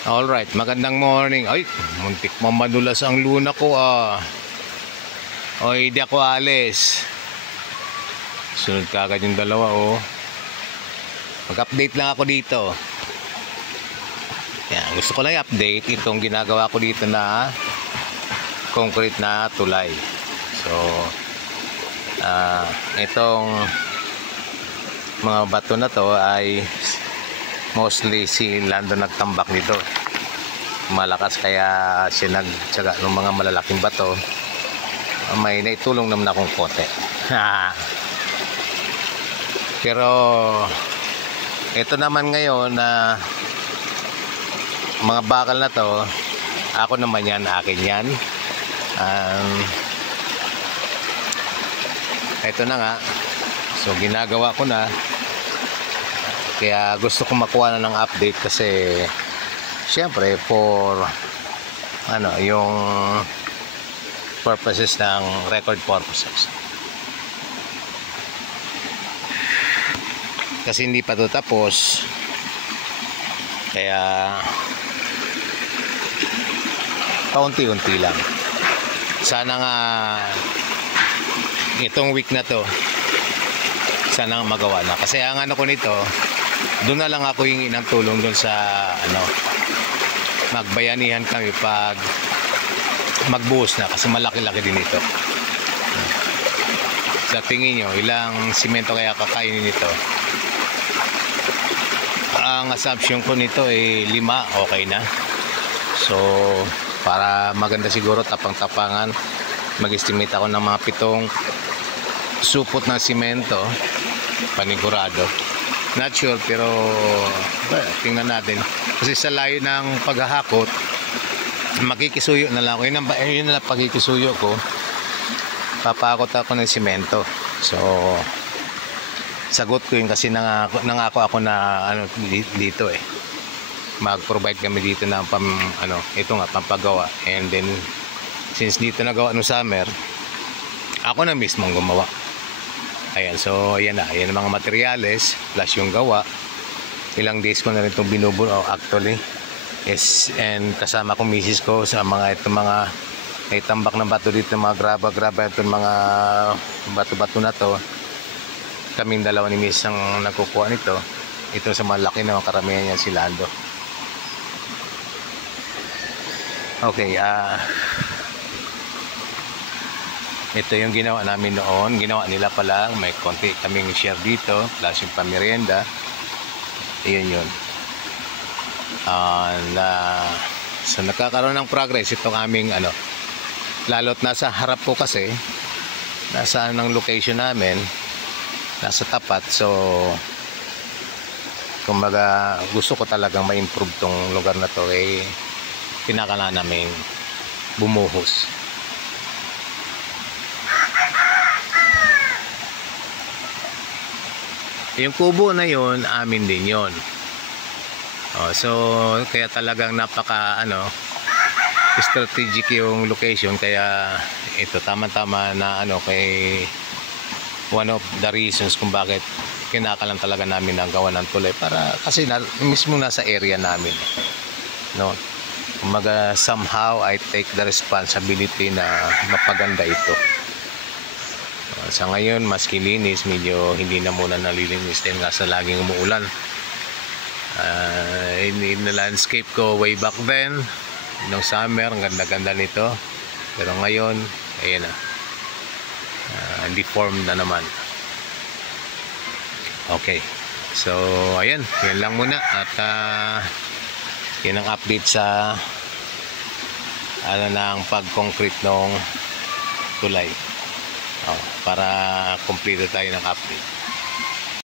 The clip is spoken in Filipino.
Alright, magandang morning. Ay, muntik mamadulas ang luna ko Oy, di ako alis. Sunod kagad yung dalawa Mag-update lang ako dito. Yan, gusto ko lang i-update itong ginagawa ko dito na concrete na tulay. So, itong mga bato na to ay mostly si Lando nagtambak nito. Malakas kaya siya nagtsaga ng mga malalaking bato. May naitulong naman akong kote. Pero ito naman ngayon na mga bakal na to, ako naman yan, akin yan. Ito na nga. So ginagawa ko na. Kaya gusto ko makuha na ng update kasi syempre for yung purposes ng record purposes. Kasi hindi pa ito tapos. Kaya paunti-unti lang. Sana nga itong week na to sana magawa na. Kasi ang ko nito, doon na lang ako hingi ng tulong doon sa magbayanihan kami pag magbuhos na kasi malaki-laki din ito. Sa tingin nyo, ilang simento kaya kakainin nito? Ang assumption ko nito ay 5, okay na. So para maganda siguro tapang-tapangan, mag-estimate ako ng mga 7 supot ng simento panigurado. Not sure pero tingnan natin kasi sa layo ng paghahakot makikisuyo na lang ako. Yun na lang pagkikisuyo ko, papakot ako ng simento. So sagot ko yun kasi nangako ako na dito mag-provide kami dito ng pampagawa. And then since dito nagawa no summer, ako na mismong gumawa. Ayan, so ayan na, ayan ang mga materyales plus yung gawa. Ilang days ko na rin itong binubuo actually. Yes, and kasama ko misis ko sa itong mga itambak ng bato dito, mga graba itong mga bato-bato na to. Kaming dalawa ni misis ang nagkukuha nito. Ito sa malaki na karamihan yan si Lando. Okay, ito yung ginawa namin noon. Ginawa nila pala. May konti kaming share dito. Plus yung pamerienda. Iyon yun. So nagkakaroon ng progress itong aming lalo't nasa harap ko kasi. Nasa ng location namin. Nasa tapat. So kumbaga gusto ko talagang ma-improve tong lugar na to. Kinakailangan namin bumuhos. Yung kubo na yon amin din yon. So kaya talagang napaka strategic yung location, kaya ito tama-tama na kay one of the reasons kung bakit kinakalan talaga namin ang gawa ng tulay para kasi mismo nasa area namin, no. Kumaga somehow I take the responsibility na mapaganda ito. Sa ngayon mas kilinis, medyo hindi na muna nalilinis din nga sa laging umuulan. In the landscape ko way back then nung summer, ang ganda-ganda nito, pero ngayon ayan na, deformed na naman. Okay, so ayan, yan lang muna at yan ang update sa ng pag-concrete ng tulay. Para kumpleto tayo ng update.